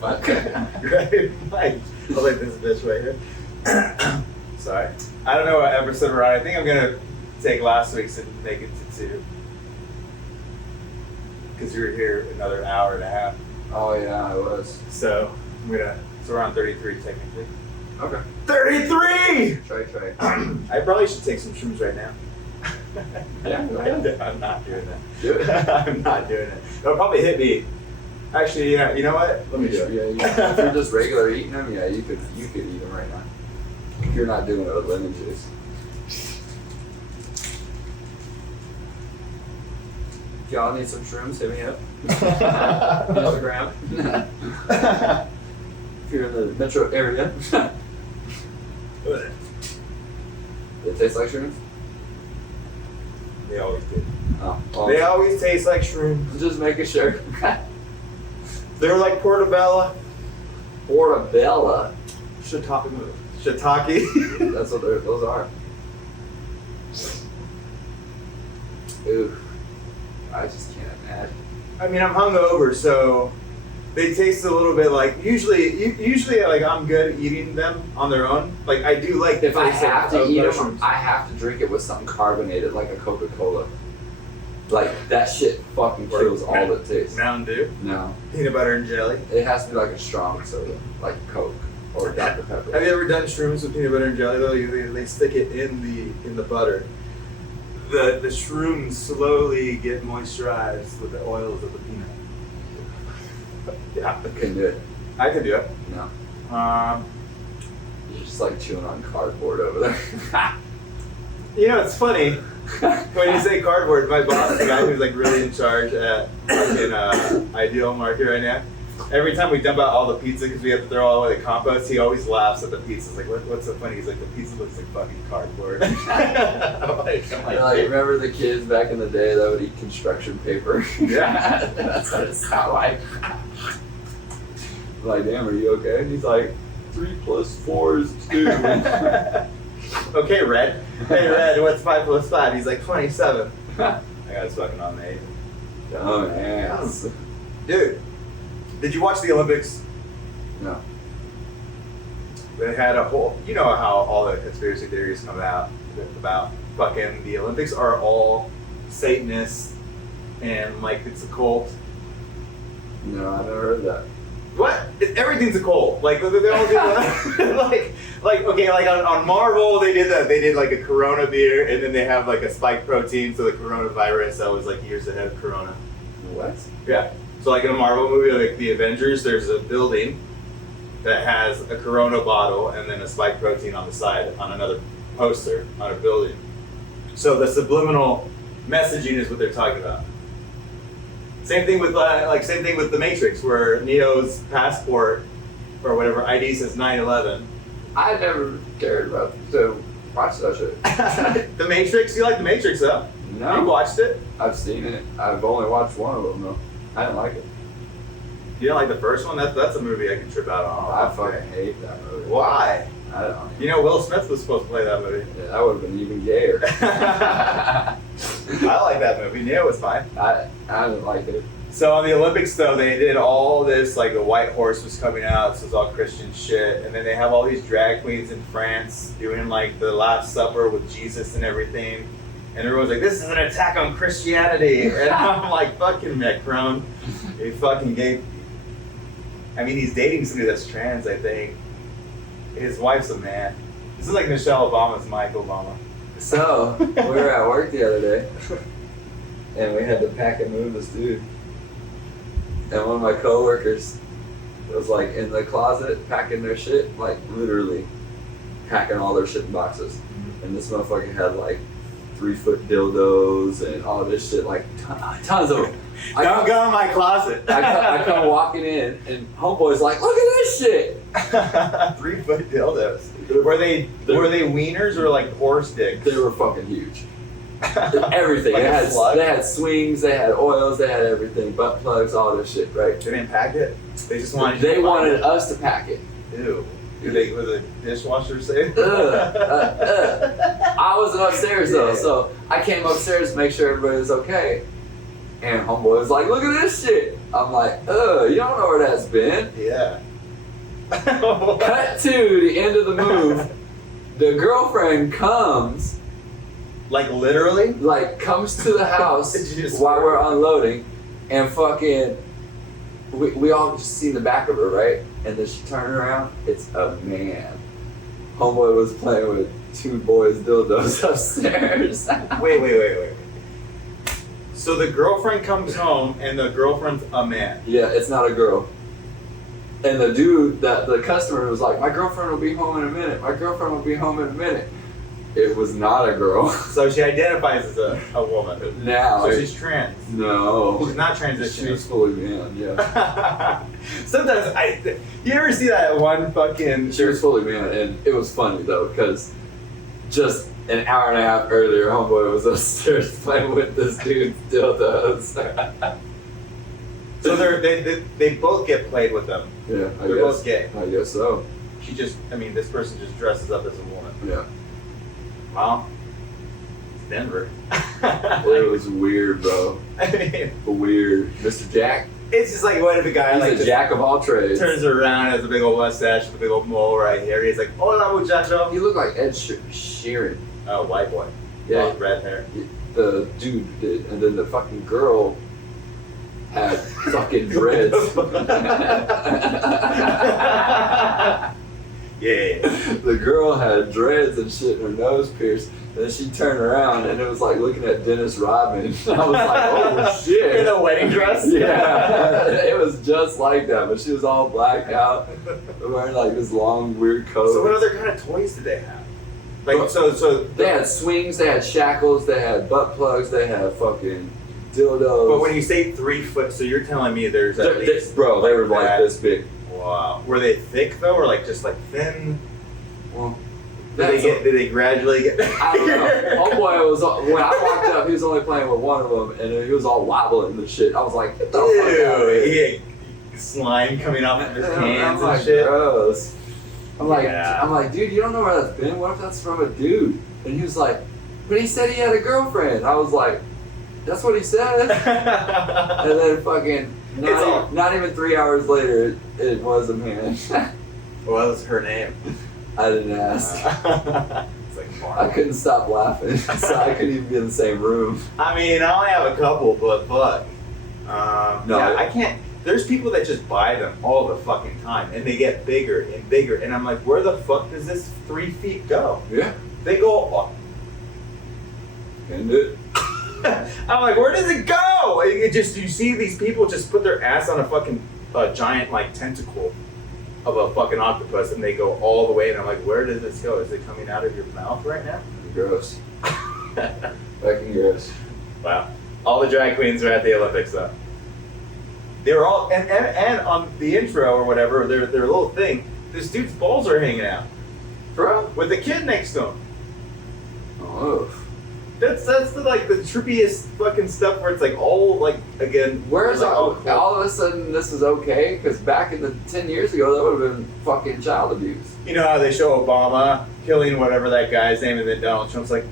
Fuck. Right? Like, I'll like this bitch right here. Sorry. I don't know what episode we're on. I think I'm gonna take last week's and make it to 2. Because you were here another hour and a half. Oh yeah, I was. So so we're on 33 technically. Okay. 33! Try. I probably should take some shrooms right now. Yeah, go ahead. I'm not doing that. Do it. I'm not doing it. It'll probably hit me. Actually, yeah, you know what? Let me do it. Yeah. If you're just regular eating them, yeah, you could eat them right now. If you're not doing it with lemon juice. If y'all need some shrooms, hit me up. Instagram. If you're in the metro area. It tastes like shrooms? They always do. Oh, well, They always taste like shrooms. just making sure. They're like portobello. Portobello. Shiitake. That's what those are. Ooh. I just can't imagine. I mean, I'm hungover, so they taste a little bit like. Usually, like I'm good eating them on their own. Like I do like the If I taste have to of eat them, mushrooms. I have to drink it with something carbonated, like a Coca-Cola. Like that shit fucking kills all the taste. Mountain Dew, No, peanut butter and jelly. it has to be like a strong soda, like Coke or Dr Pepper. Have you ever done shrooms with peanut butter and jelly? Though they stick it in the butter. The shrooms slowly get moisturized with the oils of the peanut. Yeah, I couldn't do it. I could do it. No, Um, you're just like chewing on cardboard over there. You know, it's funny when you say cardboard. My boss, the guy who's like really in charge at fucking Ideal Market right now. Every time we dump out all the pizza because we have to throw all away the compost, he always laughs at the pizza. It's like, what's so funny? He's like, the pizza looks like fucking cardboard. I'm like, Remember the kids back in the day that would eat construction paper? Yeah. That's what it sounded like. Like, damn, are you okay? And he's like, 3 + 4 is 2. Okay, Red. Hey, Red, what's 5 + 5? He's like 27. I got his fucking amazing. Oh, man. Dude, did you watch the Olympics? No. They had a whole, you know how all the conspiracy theories come out about fucking the Olympics are all Satanists and like it's a cult. No, I never heard that. What? Everything's a cult. Like they all do that. like okay, like on Marvel they did that. They did like a Corona beer and then they have like a spike protein, so the coronavirus that was like years ahead of Corona. What? Yeah. So like in a Marvel movie like the Avengers, there's a building that has a Corona bottle and then a spike protein on the side on another poster on a building. So the subliminal messaging is what they're talking about. Same thing with the Matrix, where Neo's passport or whatever ID says 9/11. I never cared about to watch that shit. The Matrix, you like the Matrix though? No. You watched it? I've seen it. I've only watched one of them though. I didn't like it. You didn't like the first one? That's a movie I can trip out on. I fucking hate that movie. Why? I don't know. You know Will Smith was supposed to play that movie. Yeah, that would have been even gayer. I like that movie. Neo was fine. I didn't like it. So on the Olympics though, they did all this, like the white horse was coming out, so it's all Christian shit, and then they have all these drag queens in France doing like the Last Supper with Jesus and everything, and everyone's like, this is an attack on Christianity, and I'm like, fucking Macron, he fucking gave, I mean, he's dating somebody that's trans, I think. His wife's a man. This is like Michelle Obama's Mike Obama. So, we were at work the other day, and we had to pack and move this dude. And one of my coworkers was like in the closet packing their shit, like literally packing all their shit in boxes. And this motherfucker had like 3-foot dildos and all this shit, like tons of them. Don't go in my closet. I come walking in, and homeboy's like, "Look at this shit!" 3-foot dildos. Were they wieners or like horse dicks? They were fucking huge. Everything. Like they had swings, they had oils, they had everything, butt plugs, all this shit, right? They didn't pack it. They just wanted. They wanted us to pack it. Ew. Was the dishwasher safe? I wasn't upstairs though, so I came upstairs to make sure everybody was okay. And homeboy was like, "Look at this shit!" I'm like, you don't know where that's been. Yeah. Cut to the end of the move. The girlfriend comes, Like literally? comes to the house Just- while we're unloading, and fucking, we all just see the back of her, right? And then she turned around, it's a man. Homeboy was playing with 2 boys' dildos upstairs. Wait. So the girlfriend comes home and the girlfriend's a man. Yeah, it's not a girl. And the dude, the customer was like, my girlfriend will be home in a minute. My girlfriend will be home in a minute. It was not a girl. So she identifies as a woman. Now. So she's trans. No. She's not transitioning. She's fully man, yeah. Sometimes you ever see that one fucking... She was fully man, and it was funny though, because just an hour and a half earlier, homeboy was upstairs playing with this dude's dildos. So they both get played with them. Yeah, They're both gay. I guess so. This person just dresses up as a woman. Yeah. Well, it's Denver. It was weird, bro. I mean, Weird. Mr. Jack? it's just like, what if a guy He's like a just jack of all trades. turns around, has a big old mustache, with a big old mole right here. He's like, hola muchacho. He looked like Ed Sheeran. Oh, white boy. Yeah. With red hair. The dude did, and then the fucking girl had fucking dreads. Yeah. The girl had dreads and shit and her nose pierced. And then she turned around and it was like looking at Dennis Rodman. I was like, oh shit. In a wedding dress? Yeah. It was just like that, but she was all blacked out, wearing like this long weird coat. So what other kind of toys did they have? Like, so. They had swings, they had shackles, they had butt plugs, they had fucking dildos. But when you say 3 foot, so you're telling me there's at least. Bro, they were like that. this big. Wow. Were they thick though, or like just like thin? Well, Did they gradually get? I don't know. Homeboy was when I walked up, he was only playing with one of them, and he was all wobbling and shit. I was like, get the fuck out of Ew, here. he had slime coming off of his I'm hands like, and shit. gross. I'm Yeah. like, dude, you don't know where that's been. What if that's from a dude? And he was like, but he said he had a girlfriend. I was like, that's what he said. And then fucking not even 3 hours later, it was a man. What was her name? I didn't ask. It's like I Mark. couldn't stop laughing, so I couldn't even be in the same room. I mean, I only have a couple, but fuck. No. Yeah, I can't. There's people that just buy them all the fucking time, and they get bigger and bigger, and I'm like, where the fuck does this 3 feet go? Yeah. They go. End it. I'm like, where does it go? It just, you see these people just put their ass on a fucking giant like tentacle of a fucking octopus, and they go all the way, and I'm like, where does this go? Is it coming out of your mouth right now? Gross. Fucking gross. Wow. All the drag queens are at the Olympics though. They were all, and on the intro or whatever, their little thing, this dude's balls are hanging out. Bro. With the kid next to him. Oh. That's the trippiest fucking stuff where it's like all like, again. Where's like, all cool. of a sudden this is okay? Because back in the 10 years ago, that would have been fucking child abuse. You know how they show Obama killing whatever that guy's name, and then Donald Trump's like,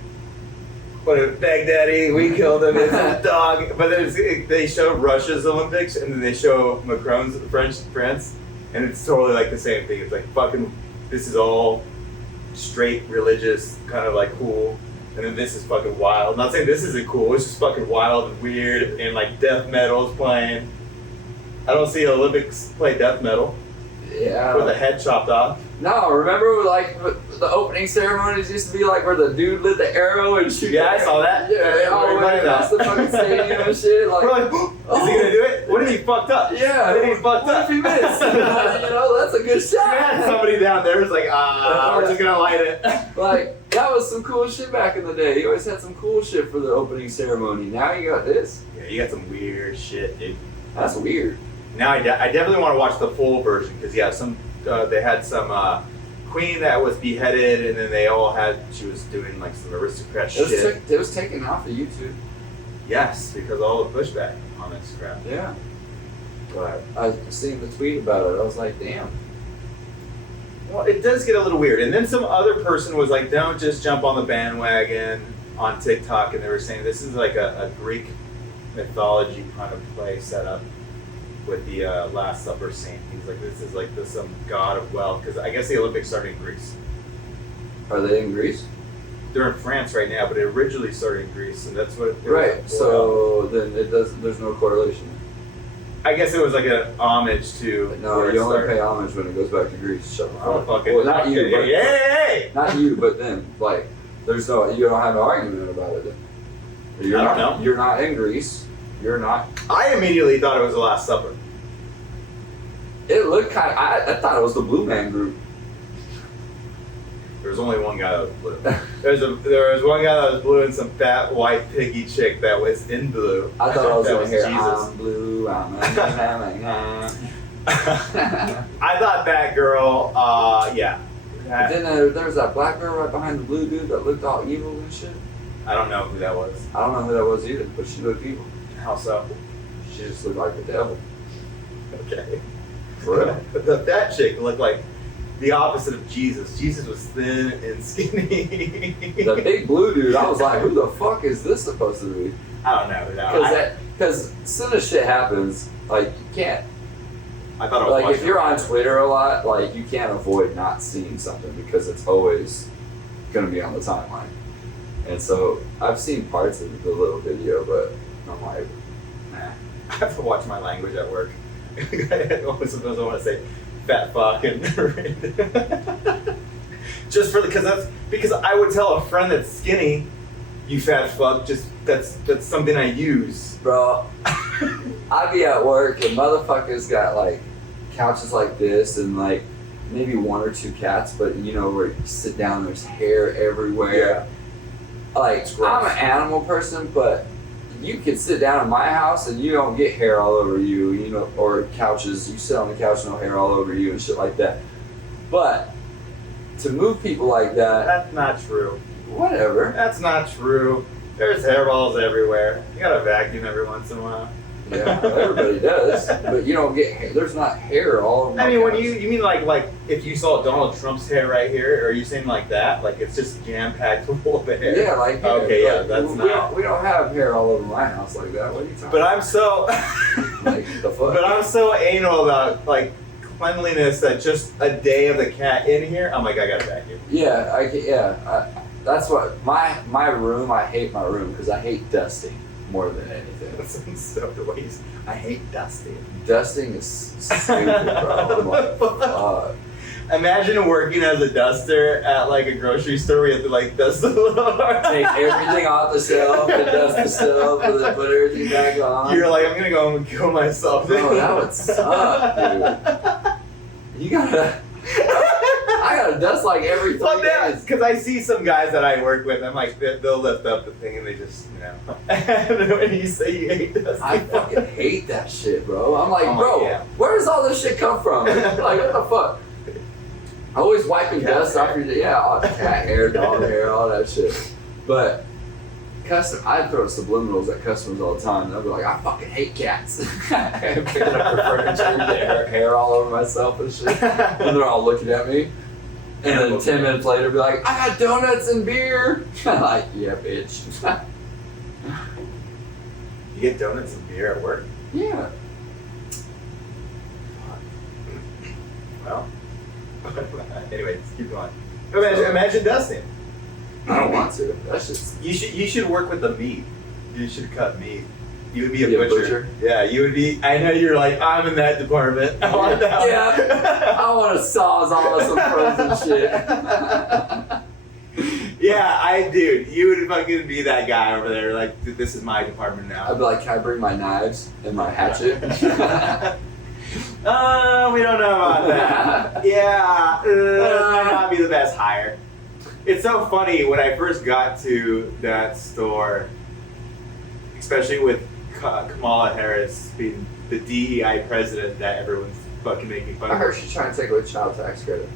what, Baghdadi, we killed him, it's a dog. But then they show Russia's Olympics, and then they show Macron's France, and it's totally like the same thing. It's like, fucking, this is all straight, religious, kind of like cool. And then this is fucking wild. I'm not saying this isn't cool, it's just fucking wild and weird, and like death metal's playing. I don't see Olympics play death metal Yeah. with a head chopped off. No, remember like the opening ceremonies used to be like where the dude lit the arrow and shoot. Yeah, I saw that. Yeah, all the way across the fucking stadium and shit. Like, We're like, is he gonna do it? What if he fucked up? yeah, What if he fucked what up? if he missed? That's a good You had shot. somebody down there who's like, we're just gonna light it. Like, that was some cool shit back in the day. You always had some cool shit for the opening ceremony. Now you got this. Yeah, you got some weird shit, dude. That's weird. Now I definitely want to watch the full version because they had some queen that was beheaded, and then she was doing like some aristocrat shit. It was taken off of YouTube. Yes, because all the pushback on this crap. Yeah. But I seen the tweet about it. I was like, damn. well, it does get a little weird. And then some other person was like, don't just jump on the bandwagon on TikTok, and they were saying this is like a Greek mythology kind of play setup. with the Last Supper scene. He's like, this is like some god of wealth, because I guess the Olympics started in Greece. Are they in Greece? They're in France right now, but it originally started in Greece, and that's what. Right. So then it doesn't. There's no correlation. I guess it was like an homage to. No, you only pay homage when it goes back to Greece. Shut up. Oh, fucking. Well, not you, but hey! not you, but them. Like, there's no. You don't have an argument about it. Then. You're I don't not, know. You're not in Greece. You're not. I immediately thought it was the Last Supper. It looked kind of. I thought it was the Blue Man Group. There was only one guy that was blue. There was one guy that was blue and some fat white piggy chick that was in blue. I thought I was That going to hear Jesus. I'm blue, I'm I thought that girl, yeah. But then there was that black girl right behind the blue dude that looked all evil and shit. I don't know who that was. I don't know who that was either, but she looked evil. How so? She just looked like the devil. Okay. For real. The fat chick looked like the opposite of Jesus. Jesus was thin and skinny. The big blue dude, I was like, who the fuck is this supposed to be? I don't know. Because as soon as shit happens, like, you can't. I thought I was Like, watching if you're it. on Twitter a lot, like, you can't avoid not seeing something because it's always going to be on the timeline. And so I've seen parts of the little video, but I'm like, nah. I have to watch my language at work. Sometimes I want to say fat fuck and just for because I would tell a friend that's skinny, you fat fuck. Just that's something I use. Bro, I be at work and motherfuckers got like couches like this and like maybe one or two cats, but you know where you sit down, there's hair everywhere. Like, I'm an animal person, but you can sit down in my house and you don't get hair all over you, you know, or couches, you sit on the couch, no hair all over you and shit like that. But to move people like that, That's not true. whatever. That's not true. There's hairballs everywhere. You gotta vacuum every once in a while. Yeah, everybody does, but you don't get hair. There's not hair all over my I mean, when couch. you mean like if you saw Donald Trump's hair right here, are you saying like that? Like it's just jam packed full of hair? Yeah, like hair, Okay, yeah, but that's we not. we don't have hair all over my house like that. What are you talking But about? I'm so. Like, the fuck? But I'm so anal about like cleanliness that just a day of the cat in here, I'm like, I gotta vacuum. That's what my room. I hate my room because I hate dusting more than anything. That's so the way I hate dusting. Dusting is stupid, bro. I'm like, fuck. Imagine working as a duster at like a grocery store where you have to like dust the floor. Take everything off the shelf and dust the shelf and then put everything back on. You're like, I'm gonna go home and kill myself. Bro, that would suck, dude. You gotta. I gotta dust like every 3 days. Because I see some guys that I work with, I'm like, they'll lift up the thing and they just, you know. And when you say you hate dusting. I fucking hate that shit, bro. I'm like, Oh my bro, God. where does all this shit come from? Like, what the fuck? Always wiping Cat dust hair. off your all cat hair, dog hair, all that shit. But I throw subliminals at customers all the time. And they'll be like, I fucking hate cats. I'm picking up their furniture, hair all over myself and shit. And they're all looking at me. And then 10 minutes later, be like, I got donuts and beer. I'm like, yeah, bitch. You get donuts and beer at work? Yeah. Well. Anyways, keep going. Imagine dusting. I don't want to. That's just. You should work with the meat. You should cut meat. You would be a Be a butcher. butcher? Yeah, you would be. I know you're like, I'm in that department. I want that. Yeah. I want to sawzall some frozen shit. Yeah, dude, you would fucking be that guy over there. Like, dude, this is my department I'd now. be like, can I bring my knives and my hatchet? We don't know about that. Yeah, that might not be the best hire. It's so funny when I first got to that store, especially with Kamala Harris being the DEI president that everyone's fucking making fun I of. heard she's trying to take away child tax credit.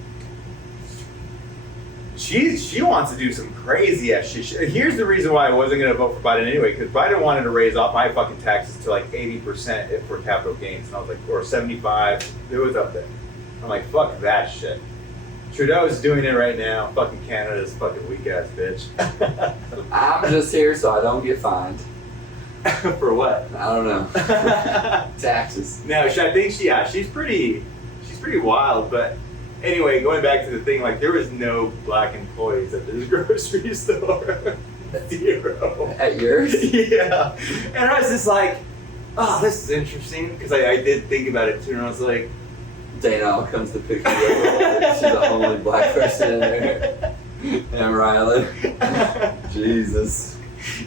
She wants to do some crazy ass shit. Here's the reason why I wasn't going to vote for Biden anyway, because Biden wanted to raise off my fucking taxes to like 80% for capital gains, and I was like, or 75. It was up there. I'm like, fuck that shit. Trudeau's doing it right now. Fucking Canada's fucking weak ass bitch. I'm just here so I don't get fined. For what? I don't know. Taxes. No, I think she's pretty wild. But anyway, going back to the thing, like there was no black employees at this grocery store. 0. At yours? Yeah. And I was just like, oh, this is interesting because I did think about it too, and I was like, Dana comes to pick you up. She's the only black person in there. And Riley. Jesus.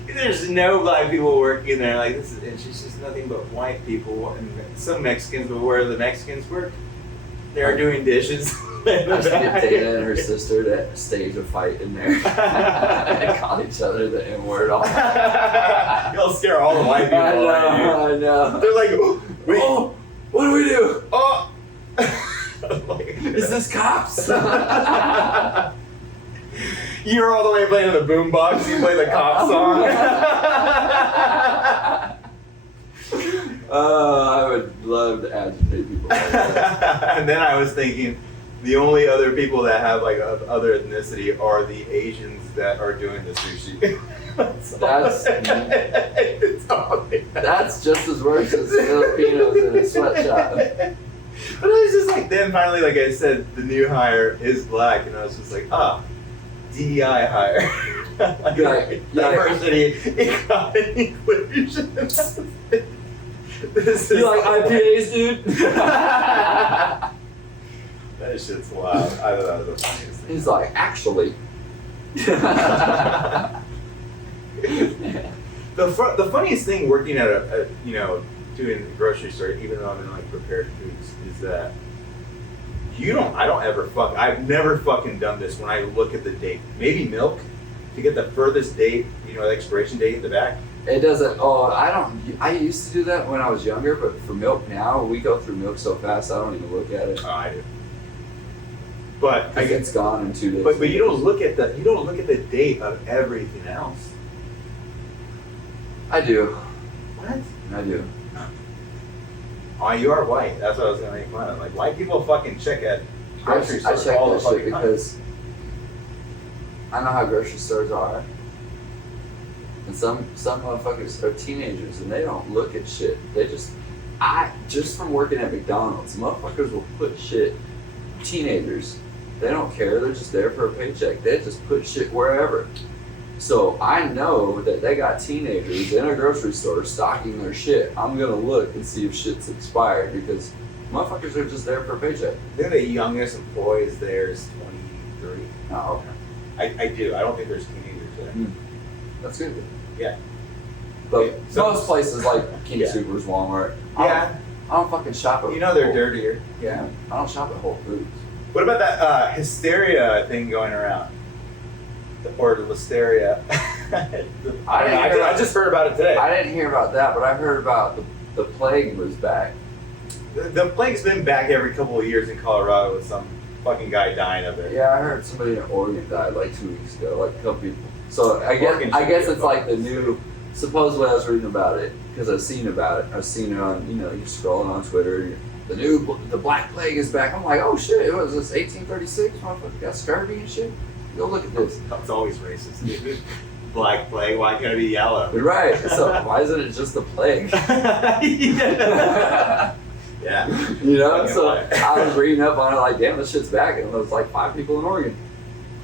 There's no black people working there. Like this is, and she's just nothing but white people and some Mexicans. But where the Mexicans work, they're doing dishes. I should get Dana and her sister to stage a fight in there and call each other the N-word. You'll scare all the white people. I know. They're like, oh, wait, oh, what do we do? oh. Is this cops? You're all the way playing the boombox. You play the cop song. I would love to agitate people. Like that. And then I was thinking, the only other people that have like other ethnicity are the Asians that are doing the sushi. That's just as worse as Filipinos in a sweatshop. But I was just like, then finally, like I said, the new hire is black, and I was just like, DEI hire. Like, diversity, equality, inclusion. This is you like IPAs, dude? That shit's wild. I thought that was the funniest thing. He's like, actually. The funniest thing working at a doing the grocery store, even though I'm in like prepared foods, is that I've never fucking done this when I look at the date. Maybe milk, to get the furthest date, the expiration date in the back. It doesn't, I used to do that when I was younger, but for milk now, we go through milk so fast, I don't even look at it. Oh, I do. But I it's gone in 2 days. But you don't look at the date of everything else. I do. What? I do. Oh, you are white. That's what I was gonna make fun of. Like white people fucking check at grocery I stores check all the that shit fucking time. because I know how grocery stores are. And some motherfuckers are teenagers and they don't look at shit. They just from working at McDonald's, motherfuckers will put shit, teenagers, they don't care, they're just there for a paycheck. They just put shit wherever. So I know that they got teenagers in a grocery store stocking their shit. I'm gonna look and see if shit's expired because motherfuckers are just there for a paycheck. I think the youngest employee there is 23. Oh, okay. I do. I don't think there's teenagers there. That's good. Yeah. But Yeah, so- most places like King Yeah. Soopers, Walmart, Yeah. I don't fucking shop at They're dirtier. Yeah. I don't shop at Whole Foods. What about that hysteria thing going around? Or the listeria? I just heard about it today. I didn't hear about that, but I heard about the plague was back. The plague's been back every couple of years in Colorado with some fucking guy dying of it. Yeah, I heard somebody in Oregon died like 2 weeks ago, like a couple people. So I Oregon guess should be it's like the new. Supposedly I was reading about it because I've seen about it. I've seen it on you're scrolling on Twitter. The Black Plague is back. I'm like, oh shit! It was this 1836. Motherfucker got scurvy and shit. Go look at this. It's always racist, dude. Black plague. Why can't it be yellow? You're right. So why isn't it just the plague? Yeah. So I was reading up on it, like, damn, this shit's back, and it was like 5 people in Oregon.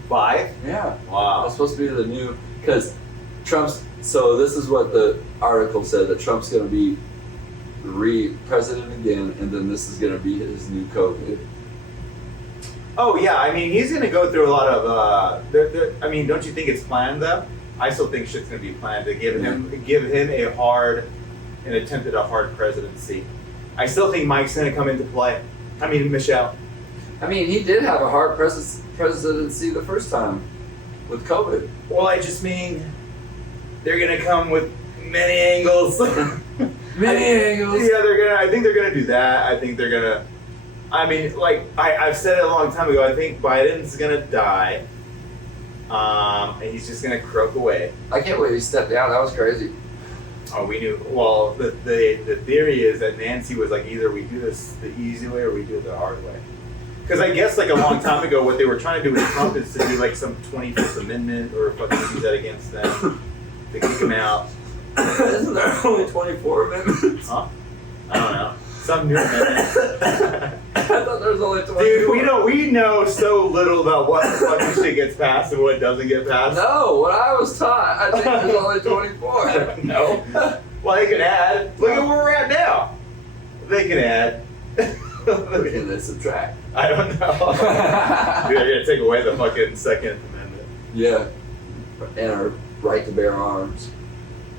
5? Yeah. Wow. It's supposed to be the new, because Trump's. So this is what the article said, that Trump's going to be president again, and then this is going to be his new COVID. Oh yeah, I mean he's gonna go through a lot of. I mean, don't you think it's planned though? I still think shit's gonna be planned to give him an attempt at a hard presidency. I still think Mike's gonna come into play. I mean Michelle. I mean, he did have a hard presidency the first time with COVID. Well, I just mean they're gonna come with many angles. Many angles. Yeah, I think they're gonna do that. I think they're gonna. I mean, like, I've said it a long time ago, I think Biden's gonna die, and he's just gonna croak away. I can't believe he stepped down, that was crazy. Oh, we knew, well, the theory is that Nancy was like, either we do this the easy way or we do it the hard way. Because I guess, like, a long time ago, what they were trying to do with Trump is to do, like, some 25th Amendment or fucking use that against them, to kick him out. Isn't there only 24 amendments? Huh? I don't know. Some new amendment. I thought there was only 24. Dude, we know so little about what fucking shit gets passed and what doesn't get passed. No, what I was taught, I think there's only 24. No. Well, they can add. Look at where we're at now. They can add. Or can they subtract? I don't know. Dude, I gotta take away the fucking Second Amendment. Yeah. And our right to bear arms.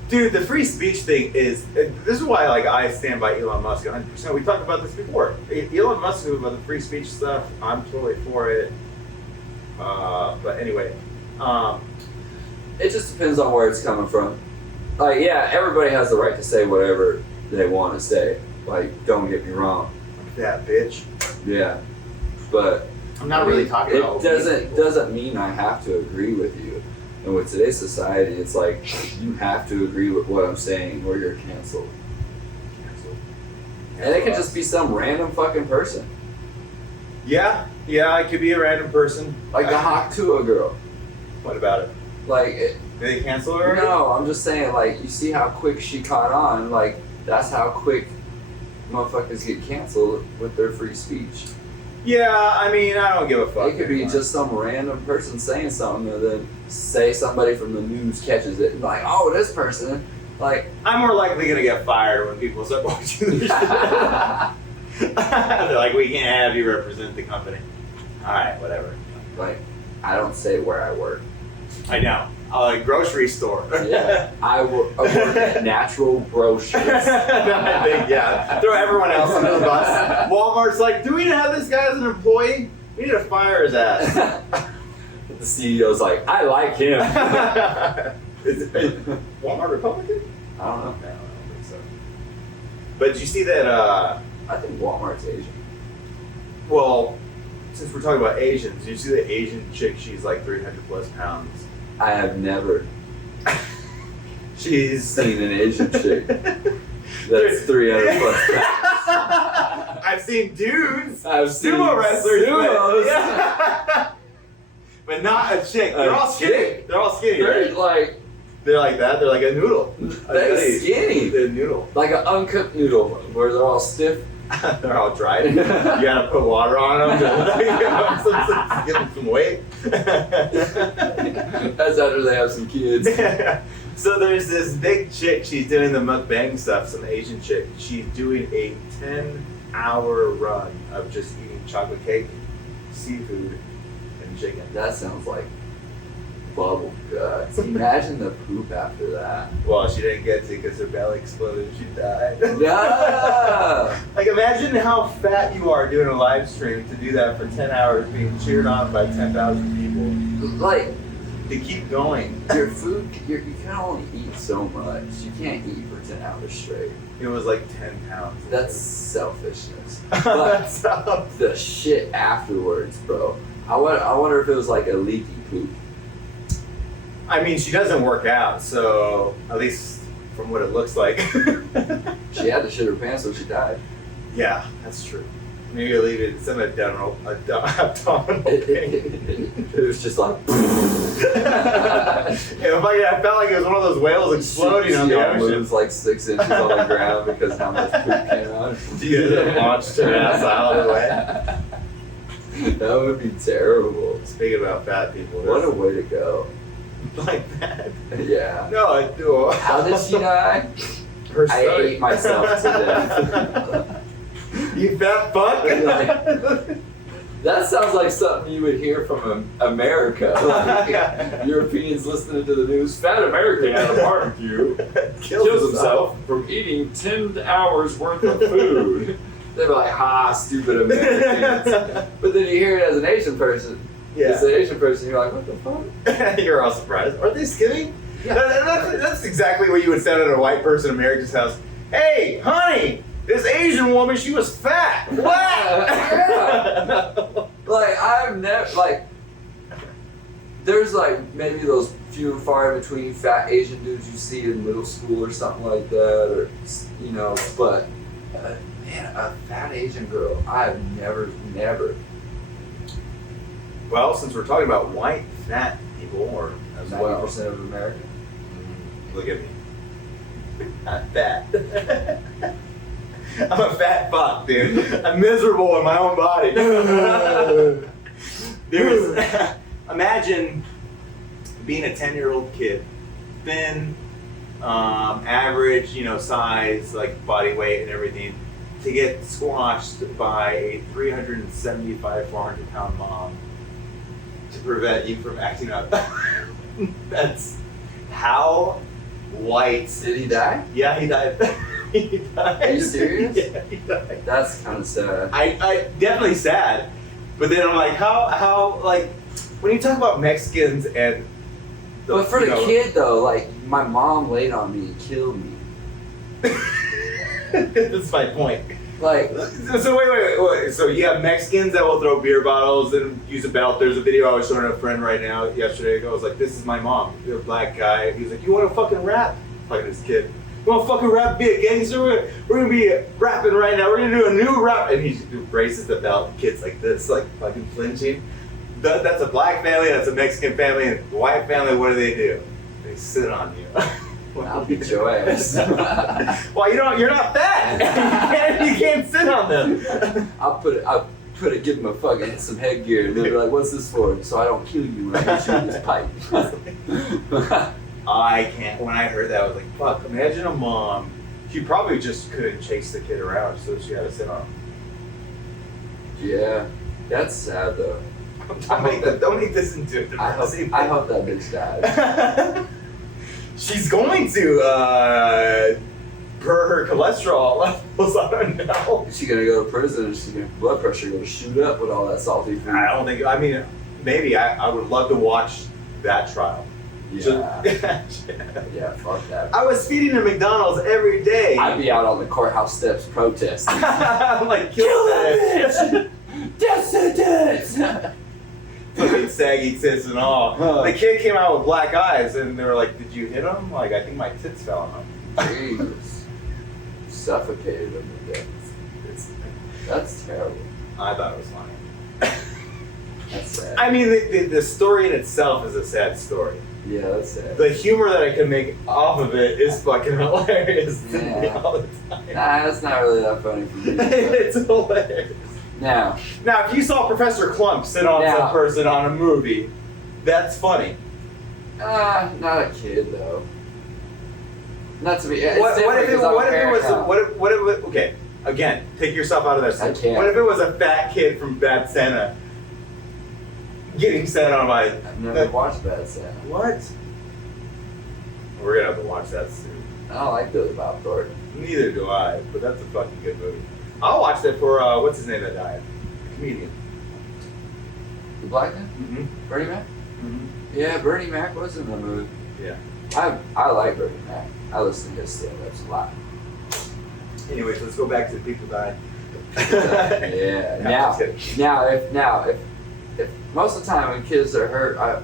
Dude, the free speech thing is, this is why like I stand by Elon Musk 100%. We talked about this before. Elon Musk knew about the free speech stuff. I'm totally for it. But anyway, It just depends on where it's coming from. Like, yeah, everybody has the right to say whatever they want to say. Like, don't get me wrong. that bitch. Yeah. But I'm not really talking about it doesn't mean I have to agree with you. And with today's society, it's like you have to agree with what I'm saying or you're canceled. And it could just be some random fucking person. Yeah, it could be a random person. Like the Haktua girl. What about it? Like, Did they cancel her? No, I'm just saying, like, you see how quick she caught on. Like, that's how quick motherfuckers get canceled with their free speech. Yeah, I mean, I don't give a fuck. It could be just some random person saying something, and then say somebody from the news catches it and like, oh, this person, like. I'm more likely gonna get fired when people start watching this shit. They're like, we can't have you represent the company. Alright, whatever. Like, I don't say where I work. I know. Grocery store. Yeah, I work at Natural Groceries. I think, yeah. Throw everyone else under the bus. Walmart's like, do we have this guy as an employee? We need to fire his ass. The CEO's like, I like him. Is Walmart Republican? I don't know. No, I don't think so. But did you see that, I think Walmart's Asian. well, since we're talking about Asians, did you see the Asian chick, she's like 300 plus pounds? I have never She's seen an Asian chick that's 300 plus pounds. I've seen dudes. I've seen Sumo wrestlers. sumos. Yeah. But not a chick. They're all skinny. chick? They're all skinny, They're right? like, They're like that. They're like a noodle. they're skinny. They're a noodle. Like an uncooked noodle where they're all stiff. They're all dried. You gotta put water on them to give them some weight. That's after they have some kids. So there's this big chick, she's doing the mukbang stuff, some Asian chick. She's doing a 10-hour run of just eating chocolate cake, seafood, and chicken. That sounds like bubble guts. Imagine the poop after that. Well, she didn't get to because her belly exploded and she died. No! Like, imagine how fat you are doing a live stream to do that for 10 hours, being cheered on by 10,000 people. Like, To keep going. your food, you can only eat so much. You can't eat for 10 hours straight. It was like 10 pounds. That's selfishness. But That's up. the shit afterwards, bro. I wonder if it was like a leaky poop. I mean, she doesn't work out, so at least from what it looks like. She had to shit her pants so she died. Yeah, that's true. Maybe I leave it. It's an abdominal pain. It was just like. Yeah, I felt like it was one of those whales exploding on the ocean. Moves like 6 inches on the ground because how much poop came out. She launched her ass out of the way. That would be terrible. Speaking about fat people, What a way to go. like that. Yeah. No, I do. How did she die? Her I stomach. ate myself to death. You fat fuck. That sounds like something you would hear from America. Like, Europeans listening to the news. Fat American at a barbecue kills himself from eating 10 hours worth of food. They're like, ha, stupid Americans. But then you hear it as an Asian person. Yeah. It's an Asian person, you're like, what the fuck? You're all surprised. Are they skinny? Yeah. That's exactly what you would sound at a white person in America's house. Hey, honey, this Asian woman, she was fat. What? Yeah. Like, I've never, like, there's like maybe those few and far in between fat Asian dudes you see in middle school or something like that, or, you know, but, man, a fat Asian girl, I've never. Well, since we're talking about white fat people, or as 90% well. of America. Look at me. I'm fat. I'm a fat fuck, dude. I'm miserable in my own body. Imagine being a 10-year-old kid, thin, average, size, like body weight and everything, to get squashed by a 375, 400-pound mom to prevent you from acting up. That's how white. Did he die? Yeah, he died. He died. Are you serious? Yeah, he died. That's kind of sad. I definitely sad, but then I'm like, how like when you talk about Mexicans and But for the kid though, like my mom laid on me and killed me. That's my point. Like, so wait. So you have Mexicans that will throw beer bottles and use a belt. There's a video I was showing a friend right now yesterday. I was like, this is my mom. You're a black guy. He was like, you want to fucking rap? Fucking this kid. You want to fucking rap? Be a gangster? We're gonna be rapping right now. We're gonna do a new rap. And he raises the belt. The kid's like this, like fucking flinching. That's a black family. That's a Mexican family. And the white family, what do? They sit on you. I'll beat your ass. Well, you're not fat. You can't sit on them. I'll give him a fucking some headgear and they'll be like, what's this for? So I don't kill you when I hit you with this pipe. I can't. When I heard that, I was like, fuck, imagine a mom. She probably just couldn't chase the kid around, so she had to sit on him. Yeah, that's sad though. Don't make this into a depressing I hope that bitch dies. She's going to, per her cholesterol levels, I don't know. Is she gonna go to prison? Is her blood pressure gonna shoot up with all that salty food? I don't think, maybe I would love to watch that trial. Yeah. Yeah, fuck that. I was feeding her McDonald's every day. I'd be out on the courthouse steps protesting. I'm like, kill that bitch! Death sentence! Fucking saggy tits and all. The kid came out with black eyes and they were like, did you hit him? Like, I think my tits fell on him. Jesus. Suffocated him to death. That's terrible. I thought it was funny. That's sad. I mean, the story in itself is a sad story. Yeah, that's sad. The humor that I can make off of it is fucking hilarious to me Yeah. all the time. Nah, that's not really that funny for me. It's hilarious. Now, Now, if you saw Professor Clump sit on some person on a movie, that's funny. not a kid though. Not to be. It's What if it was? now. Okay, again, take yourself out of that. I can't. What if it was a fat kid from Bad Santa getting sat on by? I've never watched Bad Santa. What? We're gonna have to watch that soon. I don't like Billy Bob Thornton. Neither do I, but that's a fucking good movie. I'll watch that for what's his name that died? The comedian. The black guy? Mm-hmm. Bernie Mac? Mm-hmm. Yeah, Bernie Mac was in the movie. Yeah. I like Bernie Mac. I listen to his stand-ups a lot. Anyways, let's go back to the people dying. Yeah. Now, if most of the time when kids are hurt,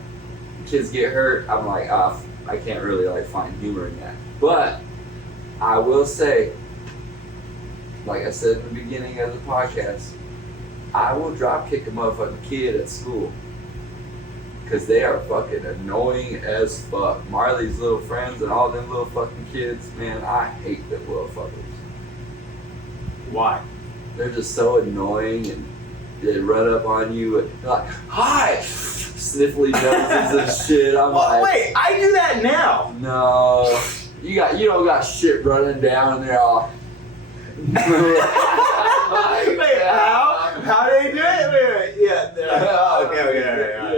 kids get hurt, I'm like, I can't really like find humor in that. But I will say, like I said in the beginning of the podcast, I will drop kick a motherfucking kid at school. Because they are fucking annoying as fuck. Marley's little friends and all them little fucking kids, man, I hate them little fuckers. Why? They're just so annoying and they run up on you and they're like, hi! Sniffly noses and shit. I'm like, wait, I do that now. no. You don't got shit running down and they're all Wait, how do they do it? Wait, yeah. Okay,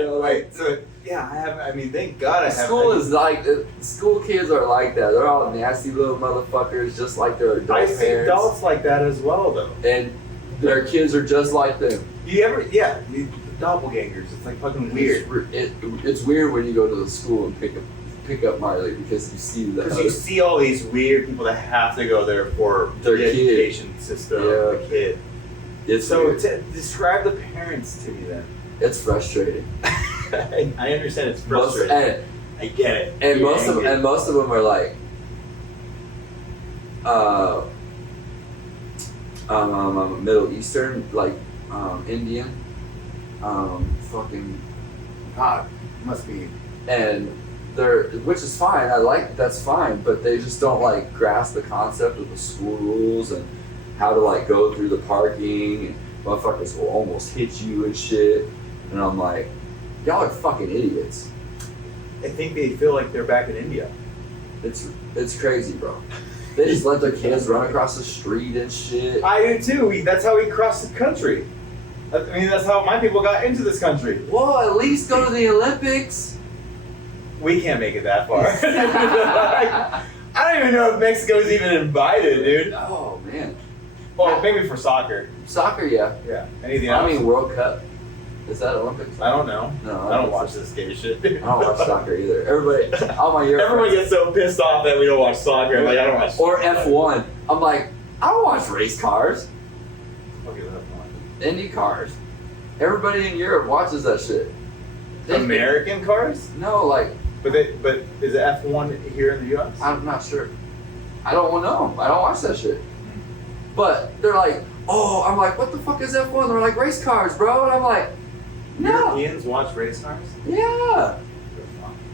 all right. Wait, so yeah, thank God I have. School kids are like that. They're all nasty little motherfuckers, just like their adult I parents. see adults like that as well, though. And their kids are just like them. The doppelgangers. It's like fucking weird. It's weird when you go to the school and pick up Marley because you see Because you see all these weird people that have to go there for Their the kid. education system, the kid. It's So weird. describe the parents to me then. It's frustrating. I understand it's frustrating. I get it. And You're most angry. of them are like, Middle Eastern, like Indian, fucking, God, must be. and which is fine. That's fine, but they just don't like grasp the concept of the school rules and how to like go through the parking. And motherfuckers will almost hit you and shit. And I'm like, y'all are fucking idiots. I think they feel like they're back in India. It's crazy, bro. They just let their kids run across the street and shit. I do too. That's how we crossed the country. I mean, that's how my people got into this country. Well, at least go to the Olympics. We can't make it that far. I don't even know if Mexico's even invited, dude. Oh man. Well, maybe for soccer. Soccer, yeah. Yeah. Anything else? I mean, World Cup. Is that Olympics? I don't know. No, I don't watch this gay shit. I don't watch soccer either. Everybody, all my year Everyone friends- gets so pissed off that we don't watch soccer. I'm like, I don't watch Or soccer. F1. I'm like, I don't watch race cars. Fuck is F1? Indy cars. Everybody in Europe watches that shit. American cars? No, like, But is it F1 here in the US? I'm not sure. I don't know. I don't watch that shit. But they're like, oh, I'm like, what the fuck is F1? They're like, race cars, bro. And I'm like, no. Europeans watch race cars? Yeah.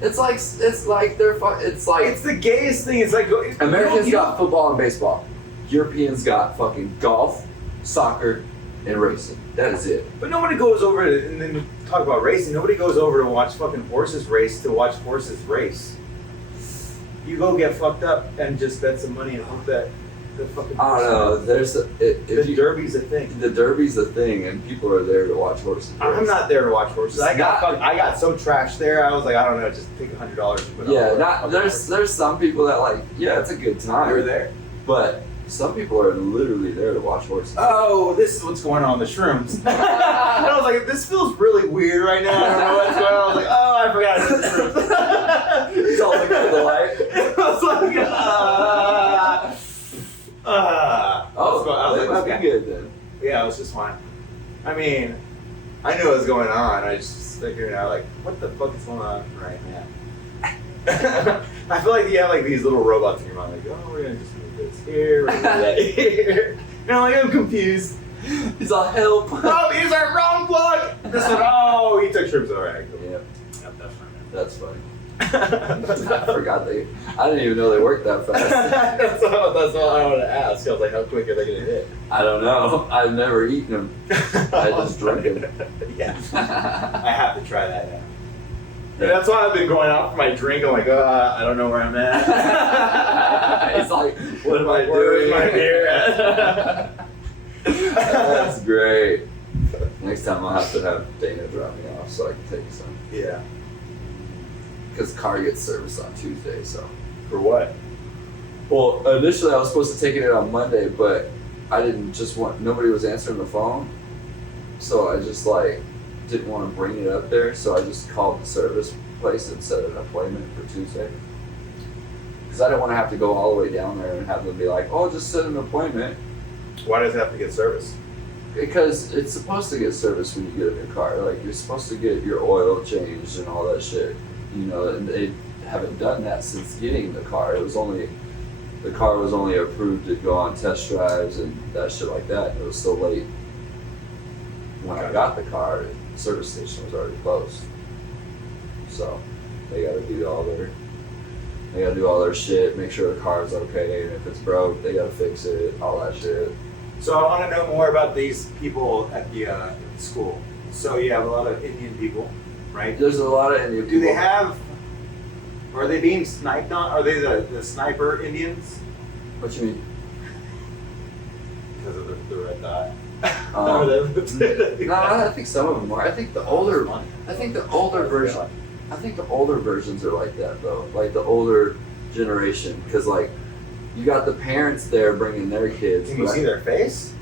It's like it's It's the gayest thing. It's like Americans got football and baseball. Europeans got fucking golf, soccer, and racing. That is it. But nobody goes over and then talk about racing. Nobody goes over to watch fucking horses race to watch horses race. You go get fucked up and just bet some money and hope that the fucking. I don't know. The derby's a thing. The derby's a thing, and people are there to watch horses. I'm race. not there to watch horses. I Not- got so trashed there. I was like, I don't know, just take $100 and put it Yeah, on. not there's some people that like, yeah, it's a good time. You're there. But some people are literally there to watch horses. Oh, this is what's going on with the shrooms. And I was like, this feels really weird right now. I don't know what's going on. I was like, oh, I forgot it's the shrooms. He's all looking for the light. I was like, Oh, they must be okay. good then. Yeah, it was just fine. I mean, I knew what was going on. I just figured out, like, what the fuck is going on right now? I feel like you have like these little robots in your mind, like, oh, we're gonna just move this here, we're gonna move that here. And I'm like, I'm confused. He's all help. Oh, he's our wrong plug. This one, oh, he took shrooms. All right, cool. Yep, Yep, that's fine. that's funny. I forgot I didn't even know they worked that fast. that's all I wanted to ask. I was like, how quick are they gonna hit? I don't know. I've never eaten them. I just drink them. Yeah, I have to try that now. And that's why I've been going out for my drink. I'm like, I don't know where I'm at. It's like, what am I Where's doing? my beer at? That's great. Next time I'll have to have Dana drop me off so I can take some. Yeah. Because the car gets serviced on Tuesday, so. For what? Well, initially I was supposed to take it on Monday, but I didn't just want, nobody was answering the phone. So I just like, didn't want to bring it up there, so I just called the service place and set an appointment for Tuesday. Because I didn't want to have to go all the way down there and have them be like, oh, just set an appointment. Why does it have to get serviced? Because it's supposed to get serviced when you get a new car. Like, you're supposed to get your oil changed and all that shit. You know, and they haven't done that since getting the car. The car was only approved to go on test drives and that shit like that. It was so late. When I got the car, the service station was already closed. So they gotta do all their shit, make sure the car's okay, and if it's broke, they gotta fix it, all that shit. So I want to know more about these people at the school. So you have a lot of Indian people, right? There's a lot of Indian people. Do they have? Are they being sniped on? Are they the sniper Indians? What you mean? Because of the red dot. No, I think some of them are. I think the older version. I think the older versions are like that though, like the older generation, because like you got the parents there bringing their kids. Can you see their face?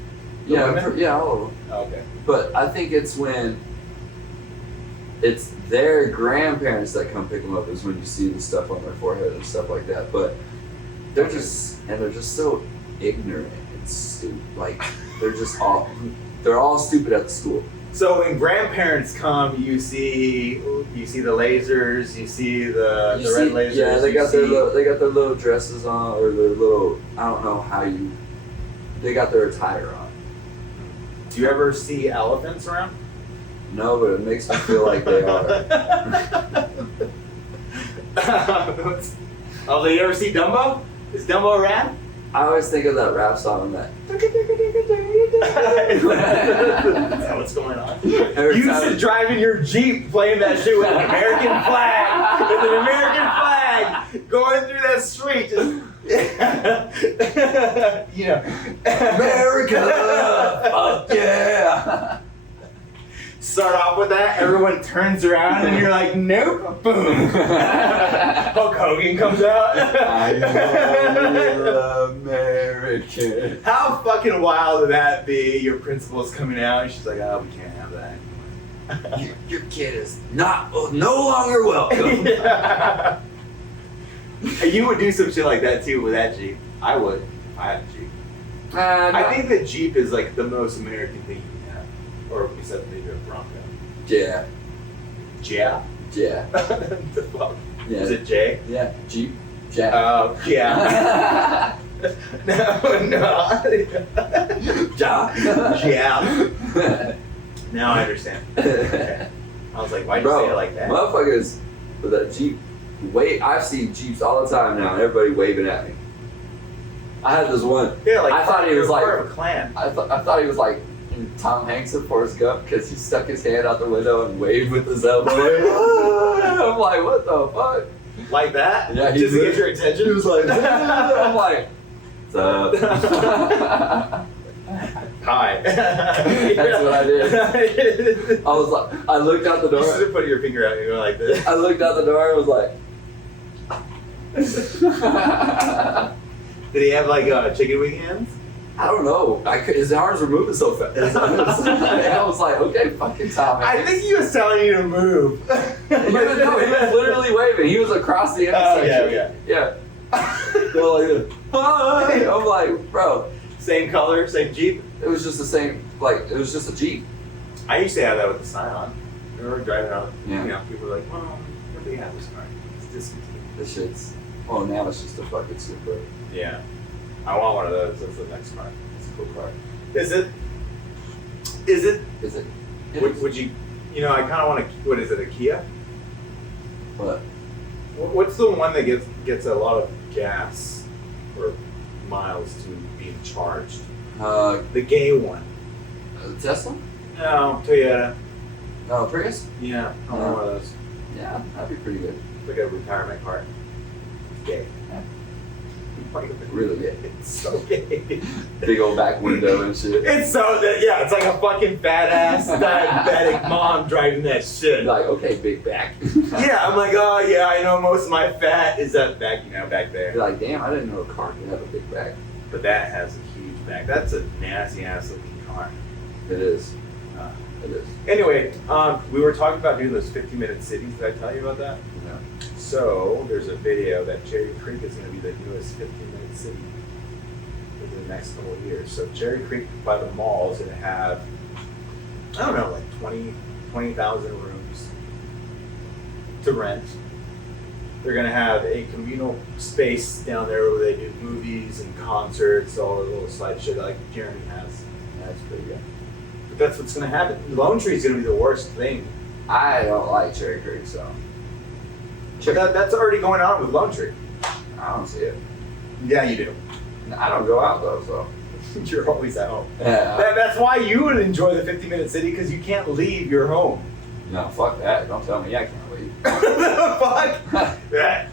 The Yeah, women? yeah, all of them. Oh, okay. But I think it's when it's their grandparents that come pick them up is when you see the stuff on their forehead and stuff like that. But they're just so ignorant and stupid. Like they're all stupid at the school. So when grandparents come, you see the lasers, you see the red lasers. Yeah, they got their little dresses on, or their little, I don't know how they got their attire on. Do you ever see elephants around? No, but it makes me feel like they are. Oh, you ever see Dumbo? Is Dumbo around? I always think of that rap song that. That's how what's going on. You used to drive in your Jeep playing that shit with an American flag. With an American flag going through that street. Just, you know. America! Fuck yeah! Start off with that, everyone turns around and you're like, nope, boom. Hulk Hogan comes out. I love American. How fucking wild would that be? Your principal's coming out and she's like, oh, we can't have that. Your kid is no longer welcome. Yeah. You would do some shit like that too with that Jeep. I would. I have a Jeep. No. I think the Jeep is like the most American thing you can have. Or besides maybe a Bronco. Yeah. Yeah? Yeah. The fuck? Yeah. Is it J? Yeah. Jeep. Jack. Oh, yeah. No. Ja. Yeah. Now I understand. Okay. I was like, why'd you say it like that? Motherfuckers with that Jeep. I've seen Jeeps all the time now, and everybody waving at me. I had this one. Yeah, like I thought he was like part of a clan. I thought he was like Tom Hanks in Forrest Gump because he stuck his hand out the window and waved with his elbow. I'm like, what the fuck? Like that? Yeah, just to get your attention. He was like, I'm like, what's up? Hi. That's what I did. I was like, I looked out the You should door. have put your finger out and you go like this. I looked out the door and was like. Did he have like chicken wing hands? I don't know. His arms were moving so fast. I was like, okay, fucking Tom. I think he was telling you to move. He was literally waving. He was across the intersection. Yeah. Go like this. Hi. I'm like, bro. Same color, same Jeep. It was just the same. Like, it was just a Jeep. I used to have that with the Scion. Remember driving out? Yeah. You know, people were like, well, what do you have this car? It's discontinued. This shit's. Oh, now it's just a fucking Supra. Yeah. I want one of those. That's the next car. It's a cool car. Is it? Is it? Is it? Would you? You know, I kind of want to. What is it? A Kia? What? What's the one that gets a lot of gas or miles to being charged? The gay one. Tesla? No, Toyota. No, Prius? Yeah, I want one of those. Yeah, that'd be pretty good. It's like a retirement car. It's gay. Yeah. Like, Really gay. it's so gay. Big old back window and shit. It's so yeah, it's like a fucking fat ass diabetic mom driving that shit. Like, okay, big back. Yeah, I'm like, oh yeah, I know most of my fat is that back, back there. You're like, damn, I didn't know a car could have a big back. But that has a huge back. That's a nasty ass looking car. It is. It is. Anyway, we were talking about doing those 50-minute cities. Did I tell you about that? Yeah. So there's a video that Cherry Creek is going to be the newest 50-minute city within the next couple of years. So Cherry Creek by the mall is going to have, I don't know, like 20,000 rooms to rent. They're going to have a communal space down there where they do movies and concerts, all the little slide shit like Jeremy has. That's pretty good. But that's what's going to happen. Lone Tree is going to be the worst thing. I don't like Cherry Creek, so. That's already going on with Lone Tree. I don't see it. Yeah, you do. I don't go out though, so. You're always at home. Yeah. That's why you would enjoy the 50-minute city, because you can't leave your home. No, fuck that. Don't tell me I can't leave. Fuck. Yeah.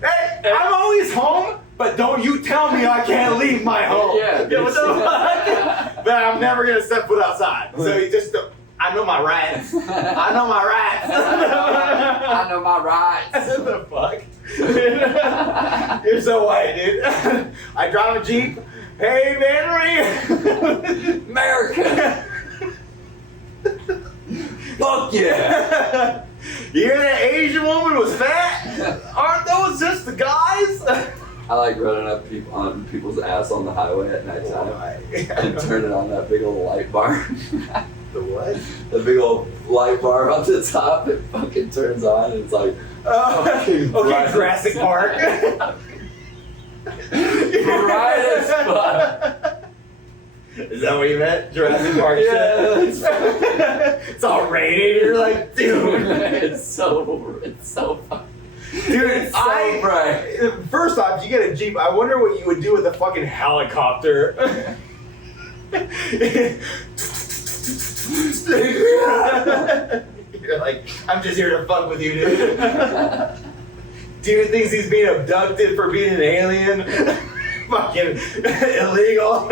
Hey, I'm always home, but don't you tell me I can't leave my home. Yeah. What the fuck? But I'm never gonna step foot outside. So you just. I know my rights. I know my rights. I know my rights. What the fuck? You're so white, dude. I drive a Jeep. Hey, Henry. America. Fuck yeah. You hear that Asian woman was fat? Aren't those just the guys? I like running up on people's ass on the highway at nighttime and turning on that big old light bar. The what? The big old light bar up the top, it fucking turns on and it's like, okay, Jurassic Park. Bright as fuck. Is that what you meant? Jurassic Park Yeah, shit? It's all rainy. You're like, dude. it's so fun. Dude, It's so bright. First off, you get a Jeep. I wonder what you would do with a fucking helicopter. You're like, I'm just here to fuck with you, dude. Dude thinks he's being abducted for being an alien. Fucking illegal.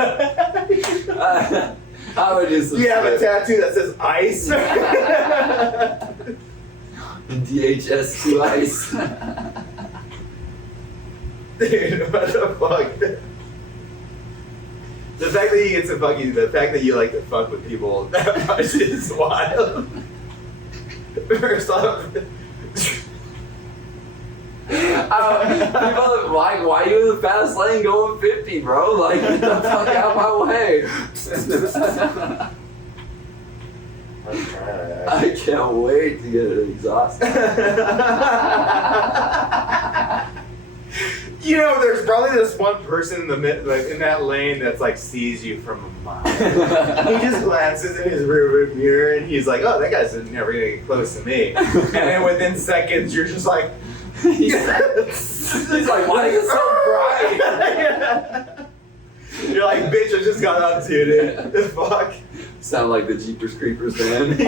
I would do some You have a shit. tattoo that says ice. DHS2 ice. Dude, what the fuck? The fact that he gets to fuck you, the fact that you like to fuck with people that much is wild. First off, People like, why are you in the fast lane going 50, bro? Like, get the fuck out of my way. I'm trying. I can't wait to get exhausted. You know, there's probably this one person in the like in that lane that's like sees you from a mile. He just glances in his rearview mirror and he's like, "Oh, that guy's never gonna get close to me." And then within seconds, you're just like, He's like, why is it so bright? You're like, "Bitch, I just got up to you, dude." The fuck. Sound like the Jeepers Creepers band.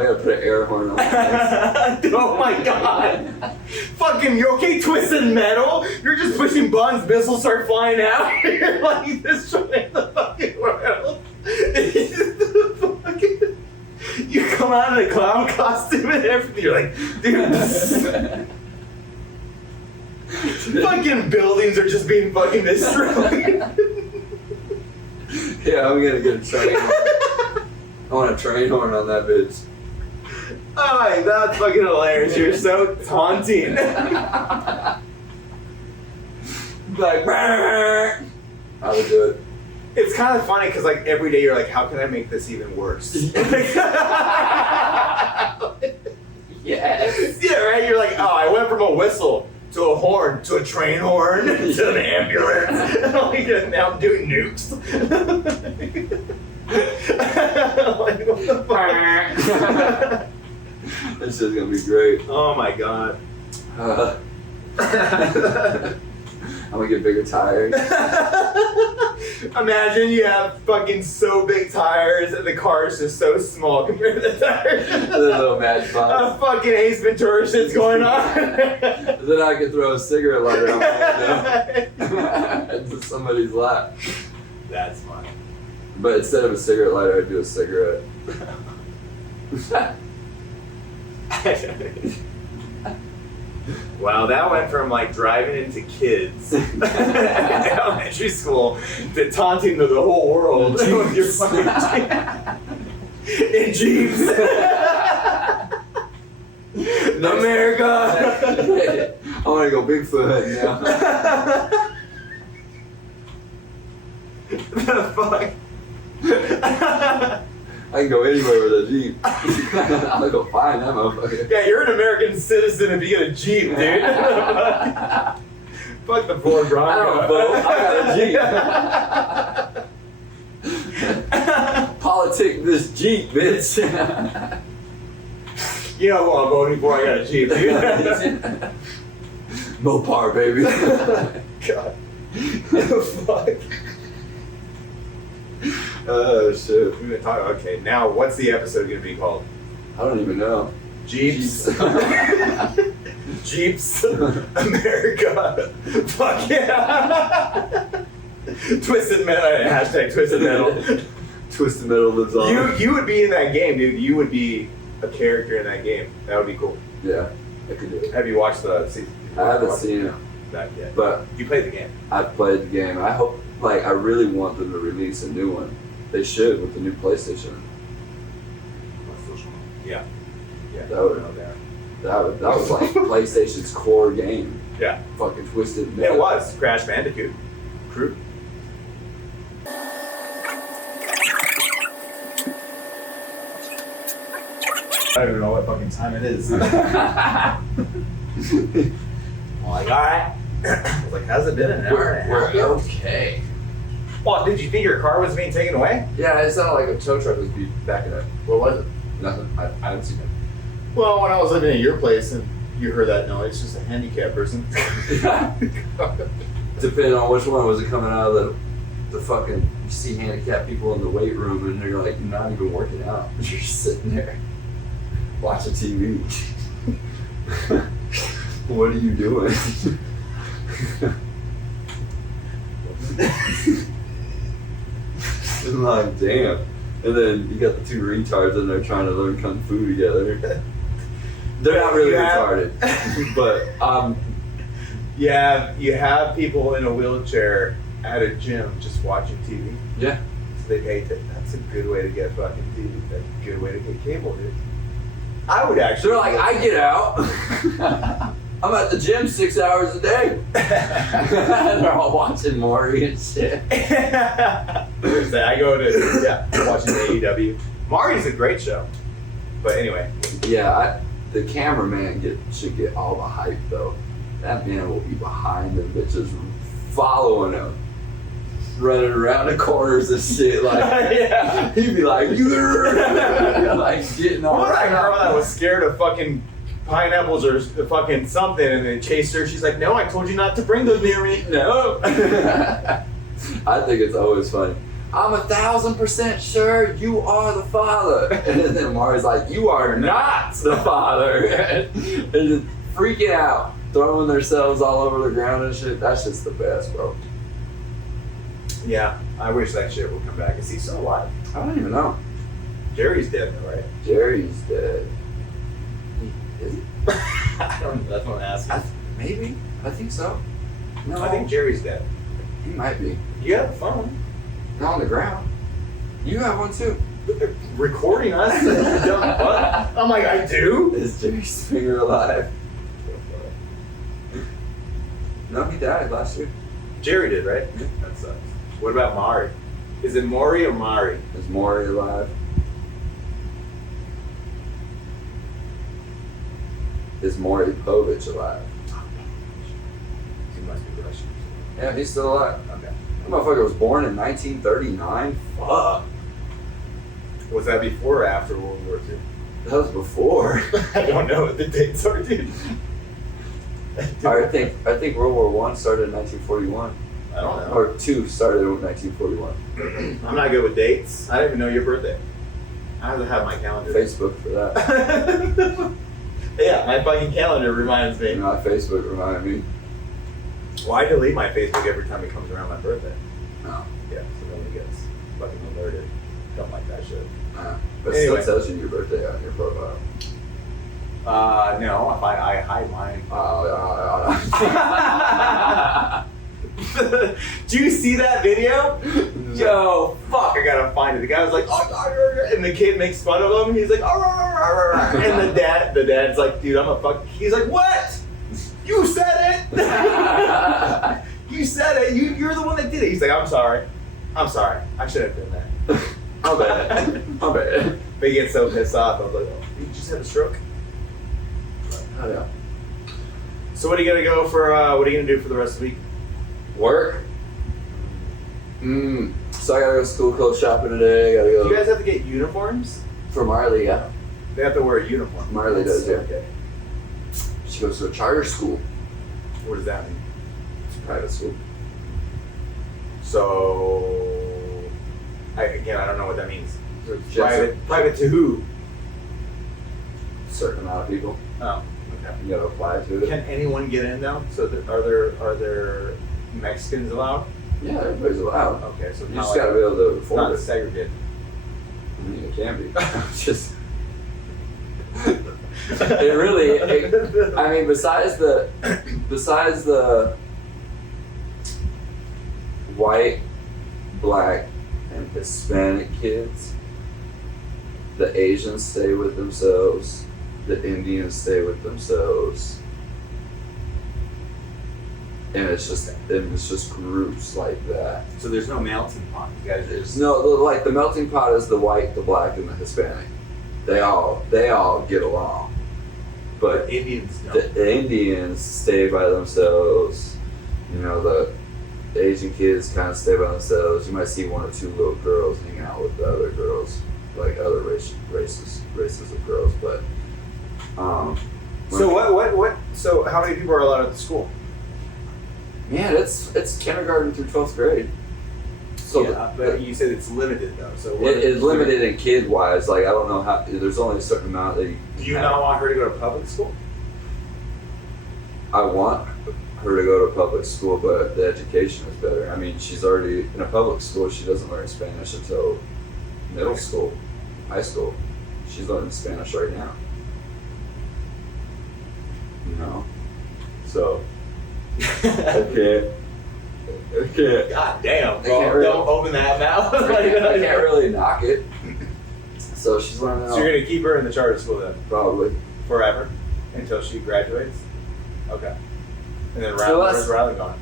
I gotta put an air horn on my Oh my god. Fucking, you okay, Twisted Metal? You're just pushing buttons, missiles start flying out. You're like destroying the fucking world. You come out in a clown costume and everything. You're like, dude. Fucking buildings are just being fucking destroyed. Yeah, I'm gonna get a train. I want a train horn on that bitch. Oh, that's fucking hilarious. You're so taunting. Like, I would do it. It's kind of funny because like every day you're like, how can I make this even worse? Yes. Yeah, right? You're like, oh, I went from a whistle to a horn to a train horn to an ambulance. Like, now I'm doing nukes. Like, what the fuck? This is gonna be great. Oh my god. I'm gonna get bigger tires. Imagine you have fucking so big tires and the car is just so small compared to the tires. The little matchbox. Fucking Ace Ventura shit's going on. Then I could throw a cigarette lighter on my window into somebody's lap. That's funny. But instead of a cigarette lighter, I'd do a cigarette. Wow, that went from like driving into kids in elementary school to taunting to the whole world with your fucking in Jeeps. America. I want to go Bigfoot now. The fuck? I can go anywhere with a Jeep. I'll go find that motherfucker. Yeah, you're an American citizen if you get a Jeep, dude. Fuck the Ford Bronco. I don't vote. I got a Jeep. Politic this Jeep, bitch. You know who I'm voting for? I got a Jeep, dude. Mopar, baby. God. Fuck. Oh shit. We've been talking. Okay, now what's the episode gonna be called? I don't even know. Jeeps. Jeeps. America. Fuck yeah. Twisted Metal. Hashtag Twisted Metal. Twisted Metal lives on. You would be in that game, dude. You would be a character in that game. That would be cool. Yeah, I could do it. Have you watched the season? I haven't seen it, that yet. but You played the game. I've played the game. I hope, like, I really want them to release a new one. They should with the new PlayStation. Yeah. Yeah. That would- That was like PlayStation's core game. Yeah. Fucking Twisted Metal. It was Crash Bandicoot. Crude. I don't even know what fucking time it is. I'm like, alright. I was like, how's it been? An hour and a half? We're okay. Well, did you think your car was being taken away? Yeah, it sounded like a tow truck was backing up. What was it? Nothing. I haven't seen it. Well, when I was living at your place and you heard that noise, it's just a handicapped person. Depending on which one was it coming out of the fucking. You see handicapped people in the weight room and they're like not even working out. You're just sitting there watching TV. What are you doing? I'm like, damn. And then you got the two retards and they're trying to learn kung fu together. They're not really retarded, but you have people in a wheelchair at a gym just watching TV. yeah. So they hate it. That's a good way to get fucking TV. That's a good way to get cable, dude. I would actually. They're like, I get out. I'm at the gym 6 hours a day. They're all watching Maury and shit. There's that. I go to watching AEW. Mari's a great show, but anyway. Yeah, the cameraman should get all the hype though. That man will be behind them bitches, following them, running around the corners and shit. Like, yeah. He'd be like, like getting all. What was that girl that was scared of fucking pineapples or fucking something, and they chased her? She's like, "No, I told you not to bring those near me." No. I think it's always funny. I'm 1,000% sure you are the father. And then Mari's like, you are not the father. And just freaking out, throwing themselves all over the ground and shit. That's just the best, bro. Yeah, I wish that shit would come back. Is he still alive? I don't even know. Jerry's dead though, right? Jerry's dead. Is he? I don't know. That's what I'm asking. Maybe. I think so. No, I think Jerry's dead. he might be. You have a phone. Not on the ground. You have one too. Recording us? What? I'm like, I do? Is Jerry Springer alive? No, he died last year. Jerry did, right? Yeah. That sucks. What about Mari? Is it Maury or Mari? Is Maury alive? Is Maury Povich alive? He must be Russian. Yeah, he's still alive. Okay. That motherfucker was born in 1939. Fuck. Was that before or after World War II? That was before. I don't know what the dates are, dude. I think World War One started in 1941. I don't know. Or two started in 1941. I'm not good with dates. I didn't even know your birthday. I have to have my calendar. Facebook for that. Yeah, my fucking calendar reminds me. Not Facebook reminded me. Well, I delete my Facebook every time it comes around my birthday. No. Yeah, so nobody gets fucking alerted. Don't like that shit. But Anyway. it still tells you your birthday on your profile. No, if I hide mine. Do you see that video? Yo, fuck, I gotta find it. The guy was like, oh, and the kid makes fun of him. He's like, and the dad's like, dude, I'm a fuck. He's like, what? You said it. You said it. You're the one that did it. He's like, I'm sorry. I should have done that. My bad. My bad. But he gets so pissed off. I was like, oh, you just had a stroke. Oh, yeah. So what are you gonna go for? What are you gonna do for the rest of the week? Work? So I gotta go school clothes shopping today. Gotta go. Do you guys have to get uniforms? For Marley, yeah. They have to wear a uniform. Marley does, yeah. Okay. She goes to a charter school. What does that mean? It's a private school. So, I don't know what that means. Just Private to who? a certain amount of people. Oh, okay. You gotta apply to it. Can anyone get in though? So are there Mexicans allowed? Yeah, everybody's allowed. Okay, so You just gotta be able to it's afford not it. segregated. I mean, it can be. Just. It really. I mean, besides the white, black, and Hispanic kids, the Asians stay with themselves, the Indians stay with themselves, and it's just groups like that. So there's no melting pot. You guys There's like the melting pot is the white, the black, and the Hispanic. They all get along, but Indians don't. the Indians stay by themselves. You know, the Asian kids kind of stay by themselves. You might see one or two little girls hang out with the other girls, like other races of girls, but So what? So how many people are allowed at the school? Man, it's kindergarten through 12th grade. So yeah, but you said it's limited though. So it is limited in kid wise. Like I don't know how. There's only a certain amount that you. Do you not want her to go to public school? I want her to go to public school, but the education is better. I mean, she's already in a public school. She doesn't learn Spanish until middle school, high school. She's learning Spanish right now. You know, so I can't. God damn, I bro! can't really- Don't open that mouth. I can't really knock it. So she's learning. So you're gonna keep her in the charter school then, Probably. forever, until she graduates. Okay. And then So where's Riley going?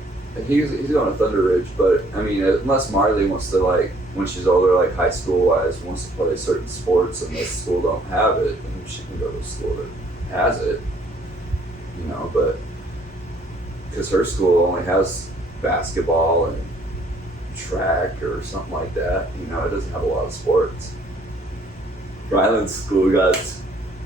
He's going to Thunder Ridge, but I mean, unless Marley wants to, like, when she's older, like high school wise, wants to play certain sports and this school don't have it, then she can go to a school that has it, you know. But because her school only has basketball and track or something like that, you know, it doesn't have a lot of sports. Ryland's school got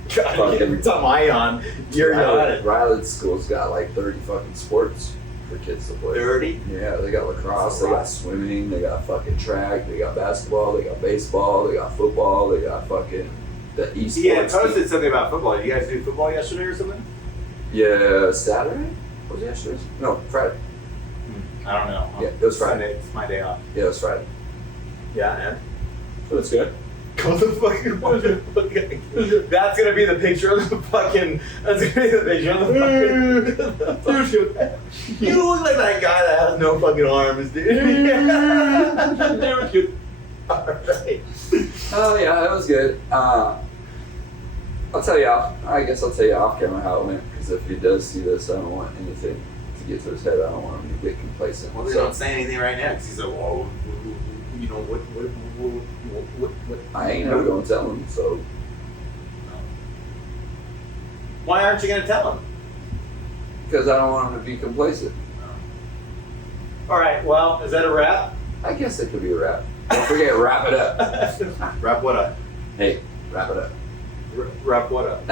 fucking. It's on my on. You're not. Ryland's school's got like 30 fucking sports for kids to play. 30? Yeah, they got lacrosse, they got swimming, they got fucking track, they got basketball, they got baseball, they got football, they got fucking the esports. Yeah, I posted something about football. Did you guys do football yesterday or something? Yeah, Saturday? Was it yesterday? No, Friday. I don't know. Yeah, it was Friday. Sunday. It's my day off. Yeah, it was Friday. Yeah, and? But it's good. Go the fucking. That's gonna be the picture of the fucking. That's gonna be the picture of the fucking. You look like that guy that has no fucking arms, dude. Alright. Oh yeah, it was good. I'll tell you off. I guess I'll tell you off camera how it went, because if he does see this, I don't want anything to get to his head. I don't want him to get complacent. Well, they don't say anything right now because he's like, whoa, you know what? I ain't never gonna tell him. So why aren't you gonna tell him? because I don't want him to be complacent. All right. Well, is that a wrap? I guess it could be a wrap. Don't forget, wrap it up. Wrap what up? Hey, wrap it up. Wrap what up?